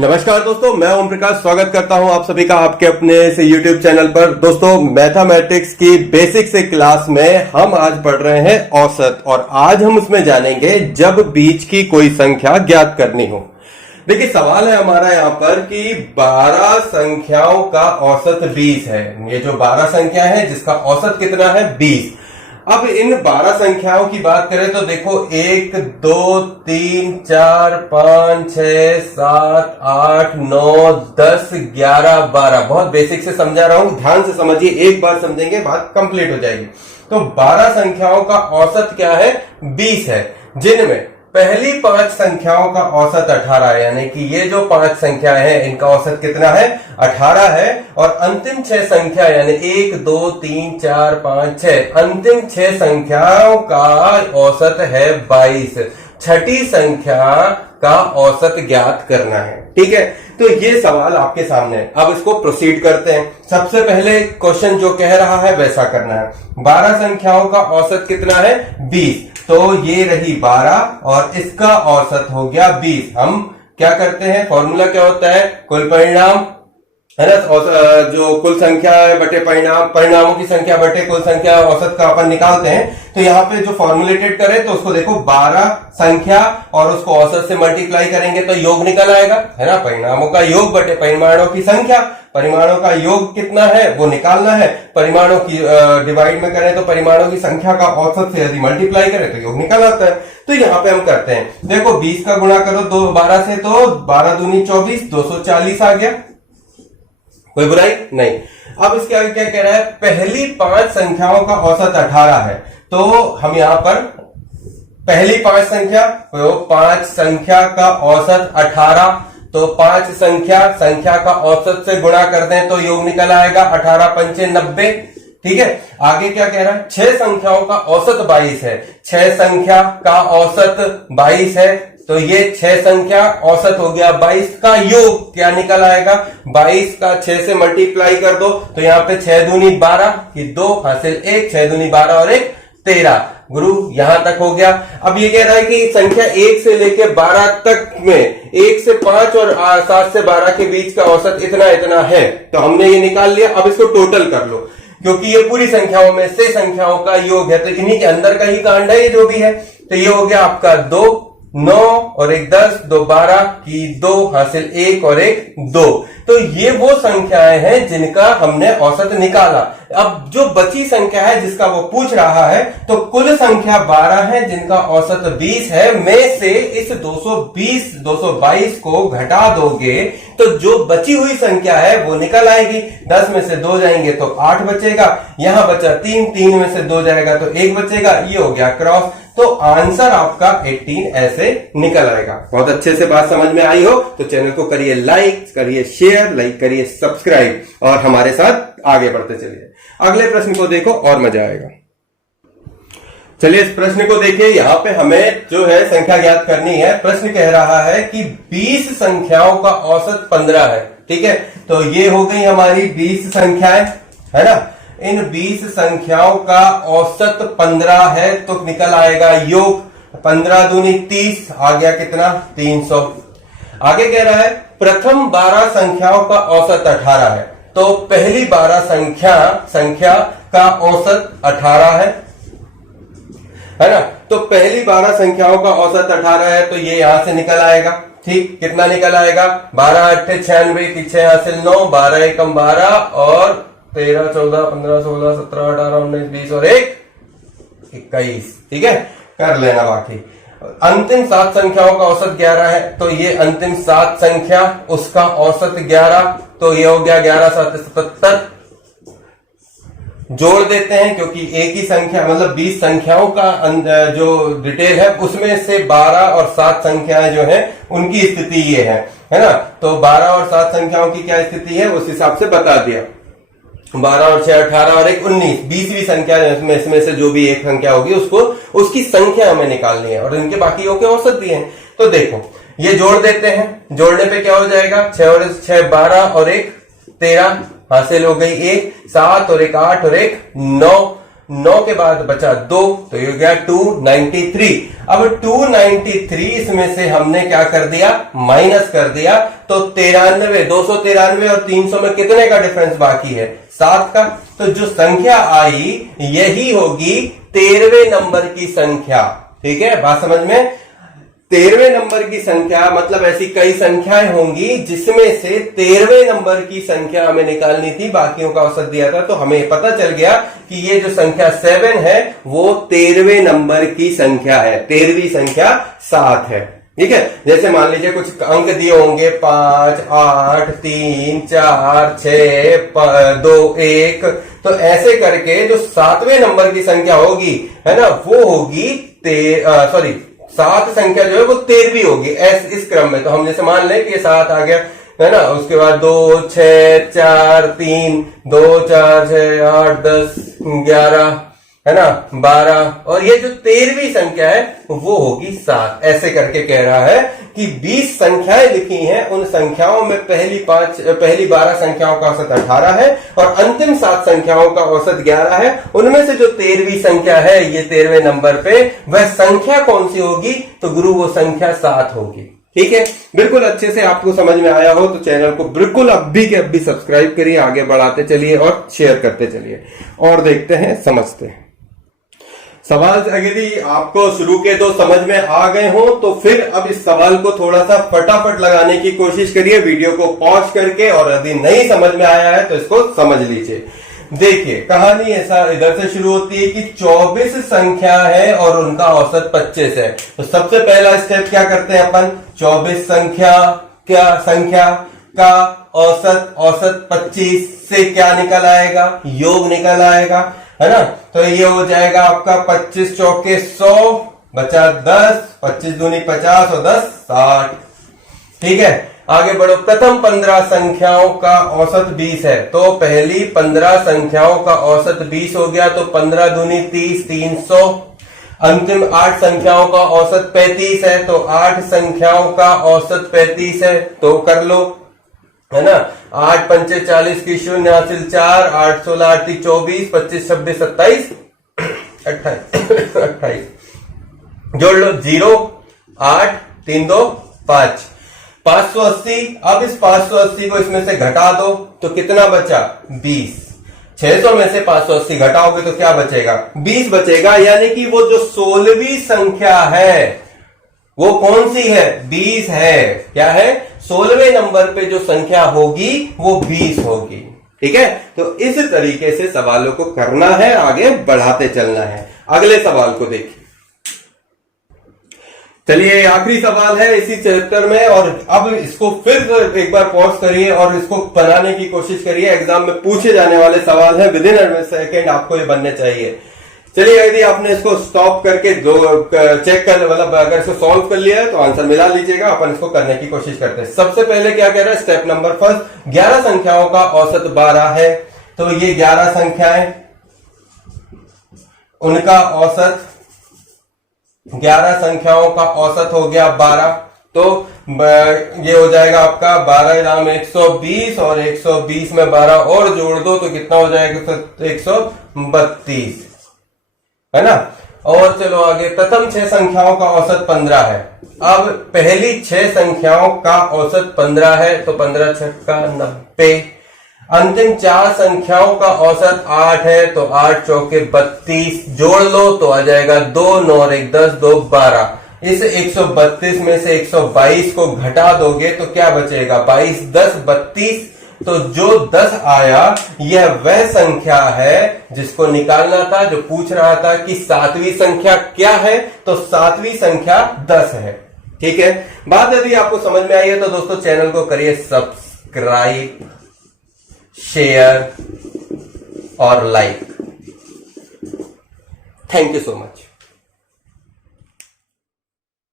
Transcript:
नमस्कार दोस्तों, मैं ओम प्रकाश स्वागत करता हूं आप सभी का आपके अपने से YouTube चैनल पर। दोस्तों, मैथमेटिक्स की बेसिक से क्लास में हम आज पढ़ रहे हैं औसत, और आज हम उसमें जानेंगे जब बीच की कोई संख्या ज्ञात करनी हो। देखिए, सवाल है हमारा यहाँ पर कि 12 संख्याओं का औसत 20 है। ये जो 12 संख्या है जिसका औसत कितना है, 20। अब इन 12 संख्याओं की बात करें तो देखो 1 2 3 4 5 6 7 8 9 10 11 12। बहुत बेसिक से समझा रहा हूं, ध्यान से समझिए, एक बार समझेंगे बात कंप्लीट हो जाएगी। तो 12 संख्याओं का औसत क्या है, 20 है, जिनमें पहली 5 संख्याओं का औसत 18 है, यानी कि ये जो 5 संख्याएं हैं इनका औसत कितना है, 18 है। और अंतिम 6 संख्या यानी 1 2 3 4 5 6, अंतिम 6 संख्याओं का औसत है 22। छठी संख्या का औसत ज्ञात करना है। ठीक है, तो ये सवाल आपके सामने है। अब इसको प्रोसीड करते हैं। सबसे पहले क्वेश्चन जो कह रहा है वैसा करना है। 12 संख्याओं का औसत कितना है, 20। तो ये रही 12 और इसका औसत हो गया 20। हम क्या करते हैं, फॉर्मूला क्या होता है, कुल परिणाम है ना, जो कुल संख्या है बटे परिणाम, परिणामों की संख्या बटे कुल संख्या, औसत का अपन निकालते हैं। तो यहाँ पे जो फॉर्मुलेटेड करें तो उसको देखो 12 संख्या और उसको औसत से मल्टीप्लाई करेंगे तो योग निकल आएगा, है ना। परिणामों का योग बटे परिमाणों की संख्या, परिमाणों का योग कितना है वो निकालना है। परिमाणों की डिवाइड में करें तो परिमाणों की संख्या का औसत से यदि मल्टीप्लाई करें तो योग निकल आता है। तो यहाँ पे हम करते हैं, देखो 20 का गुणा करो 12 से तो 12 दूनी 24, 240 आ गया, कोई बुराई नहीं। अब इसके आगे क्या कह रहा है, पहली 5 संख्याओं का औसत 18 है। तो हम यहां पर पहली 5 संख्या, तो 5 संख्या का औसत 18, तो 5 संख्या का औसत से गुणा कर दें तो योग निकल आएगा 18 पंचे 90। ठीक है, आगे क्या कह रहा है, 6 संख्याओं का औसत 22 है। 6 संख्या का औसत 22 है, तो ये 6 संख्या औसत हो गया 22 का योग क्या निकल आएगा, 22 का 6 से मल्टीप्लाई कर दो तो यहाँ पे 6 दूनी 12 की 2 हासिल 1, 6 दूनी 12 और 1 13। गुरु यहां तक हो गया। अब ये कह रहा है कि संख्या 1 से लेकर 12 तक में 1 से 5 और 7 से 12 के बीच का औसत इतना इतना है। तो हमने ये निकाल लिया। अब इसको टोटल कर लो, क्योंकि ये पूरी संख्याओं में से संख्याओं का योग है, तो इन्हीं के अंदर का ही कांड है ये जो भी है। तो ये हो गया आपका 2 9 और 1 10, 2 12 की 2 हासिल 1 और 1 2। तो ये वो संख्याएं हैं जिनका हमने औसत निकाला। अब जो बची संख्या है जिसका वो पूछ रहा है, तो कुल संख्या 12 है जिनका औसत 20 है, में से इस 222 को घटा दोगे तो जो बची हुई संख्या है वो निकल आएगी। 10 में से 2 जाएंगे तो 8 बचेगा, यहां बचा 3 में से 2 जाएगा तो 1 बचेगा, ये हो गया क्रॉस। तो आंसर आपका 18 ऐसे निकल आएगा। बहुत अच्छे से बात समझ में आई हो तो चैनल को करिए लाइक, करिए शेयर, लाइक करिए सब्सक्राइब और हमारे साथ आगे बढ़ते चलिए। अगले प्रश्न को देखो और मजा आएगा। चलिए इस प्रश्न को देखिए। यहाँ पे हमें जो है संख्या ज्ञात करनी है। प्रश्न कह रहा है कि 20 संख्याओं का औसत 15 है। ठीक है, तो ये हो गई हमारी 20 संख्याएं, है ना। इन 20 संख्याओं का औसत 15 है तो निकल आएगा योग 15 दूनी 30, आ गया कितना, 300। आगे कह रहा है प्रथम 12 संख्याओं का औसत 18 है। तो पहली 12 संख्या का औसत 18 है ना। तो पहली 12 संख्याओं का औसत 18 है, तो ये यहां से निकल आएगा। ठीक, कितना निकल आएगा, 12 8 96 की 6 हासिल 9, 12 एकम 12 और 13 14 15 16 17 18 19 20 और 1 21। ठीक है, कर लेना बाकी। अंतिम 7 संख्याओं का औसत 11 है, तो ये अंतिम 7 संख्या उसका औसत 11, तो ये हो गया 11 7 77। जोड़ देते हैं क्योंकि एक ही संख्या मतलब 20 संख्याओं का जो डिटेल है उसमें से 12 और 7 संख्याएं जो है उनकी स्थिति ये है ना। तो 12 और 7 संख्याओं की क्या स्थिति है उस हिसाब से बता दिया। 12 और 6 18 और 1 19, 20वीं संख्या इसमें से जो भी एक संख्या होगी उसको उसकी संख्या हमें निकालनी है और इनके बाकियों के औसत भी हैं। तो देखो ये जोड़ देते हैं, जोड़ने पे क्या हो जाएगा, 6 और 6 12 और 1 13 हासिल हो गई 1, 7 और 1 8 और 1 9, 9 के बाद बचा 2 तो ये हो गया 293। अब 293 इसमें से हमने क्या कर दिया, माइनस कर दिया, तो 93, 293 और 300 में कितने का डिफरेंस बाकी है, 7 का। तो जो संख्या आई यही होगी 13वें नंबर की संख्या। ठीक है, बात समझ में। 13वें नंबर की संख्या मतलब ऐसी कई संख्याएं होंगी जिसमें से 13वें नंबर की संख्या हमें निकालनी थी, बाकियों का औसत दिया था, तो हमें पता चल गया कि ये जो संख्या 7 है वो 13वें नंबर की संख्या है, 13वीं संख्या 7 है। ठीक है, जैसे मान लीजिए कुछ अंक दिए होंगे 5, 8, 3, 4, 6, 2, 1, तो ऐसे करके जो 7वें नंबर की संख्या होगी, है ना, वो होगी 7 संख्या जो है वो 13वीं होगी इस क्रम में। तो हम जैसे मान लें कि ये 7 आ गया, है ना, उसके बाद 2, 6, 4, 3, 2, 4, 6, 8, 10, 11, है ना, 12, और ये जो 13वीं संख्या है वो होगी 7। ऐसे करके कह रहा है कि 20 संख्याएं लिखी हैं, उन संख्याओं में पहली 12 संख्याओं का औसत 18 है और अंतिम 7 संख्याओं का औसत 11 है। उनमें से जो 13वीं संख्या है ये 13वें नंबर पे, वह संख्या कौन सी होगी, तो गुरु वो संख्या 7 होगी। ठीक है, बिल्कुल अच्छे से आपको समझ में आया हो तो चैनल को बिल्कुल अभी के अभी सब्सक्राइब करिए, आगे बढ़ाते चलिए और शेयर करते चलिए, और देखते हैं, समझते हैं सवाल। यदि आपको शुरू के 2 समझ में आ गए हो तो फिर अब इस सवाल को थोड़ा सा फटाफट लगाने की कोशिश करिए, वीडियो को पॉज करके, और यदि नहीं समझ में आया है तो इसको समझ लीजिए। देखिए, कहानी ऐसा इधर से शुरू होती है कि 24 संख्या है और उनका औसत 25 है। तो सबसे पहला स्टेप क्या करते हैं अपन, 24 संख्या का औसत 25 से क्या निकल आएगा, योग निकल आएगा, है ना। तो ये हो जाएगा आपका 25 चौके 100 बचा 10, 25 दूनी 50 और 10 60। ठीक है, आगे बढ़ो। प्रथम 15 संख्याओं का औसत 20 है, तो पहली 15 संख्याओं का औसत 20 हो गया, तो 15 दूनी 30, 300। अंतिम 8 संख्याओं का औसत 35 है, तो 8 संख्याओं का औसत 35 है, तो कर लो, है ना। 8 पंचे 40 की 0 हासिल 4, 8 16 8 24, 25 26 27 28 जोड़ लो, 0 8 3 2 5, 580। अब इस 580 को इसमें से घटा दो तो कितना बचा, 20। 600 में से 580 घटाओगे तो क्या बचेगा, 20 बचेगा। यानी कि वो जो 16वीं संख्या है वो कौन सी है, 20 है। क्या है, 16वें नंबर पे जो संख्या होगी वो 20 होगी। ठीक है, तो इस तरीके से सवालों को करना है, आगे बढ़ाते चलना है। अगले सवाल को देखिए। चलिए, आखिरी सवाल है इसी चैप्टर में, और अब इसको फिर एक बार पॉज करिए और इसको बनाने की कोशिश करिए। एग्जाम में पूछे जाने वाले सवाल है, विदिन अ सेकेंड आपको ये बनने चाहिए। चलिए, यदि आपने इसको स्टॉप करके चेक कर, मतलब अगर इसको सॉल्व कर लिया है तो आंसर मिला लीजिएगा। अपन इसको करने की कोशिश करते हैं। सबसे पहले क्या कह रहा है, स्टेप नंबर फर्स्ट, 11 संख्याओं का औसत 12 है, तो ये 11 संख्याएं, उनका औसत, 11 संख्याओं का औसत हो गया 12, तो ये हो जाएगा आपका 12 नाम 120, और 120 में 12 और जोड़ दो तो कितना हो जाएगा, 132, है ना। और चलो आगे, प्रथम 6 संख्याओं का औसत 15 है। अब पहली 6 संख्याओं का औसत 15 है, तो 15 छक्का 90। अंतिम 4 संख्याओं का औसत 8 है, तो 8 चौके 32, जोड़ लो तो आ जाएगा 2 9 और 1 10, 2 12। इस 132 में से 122 को घटा दोगे तो क्या बचेगा, 22 10 32। तो जो 10 आया यह वह संख्या है जिसको निकालना था, जो पूछ रहा था कि 7वीं संख्या क्या है, तो 7वीं संख्या 10 है। ठीक है, बात यदि आपको समझ में आई है तो दोस्तों चैनल को करिए सब्सक्राइब, शेयर और like. Thank you so much.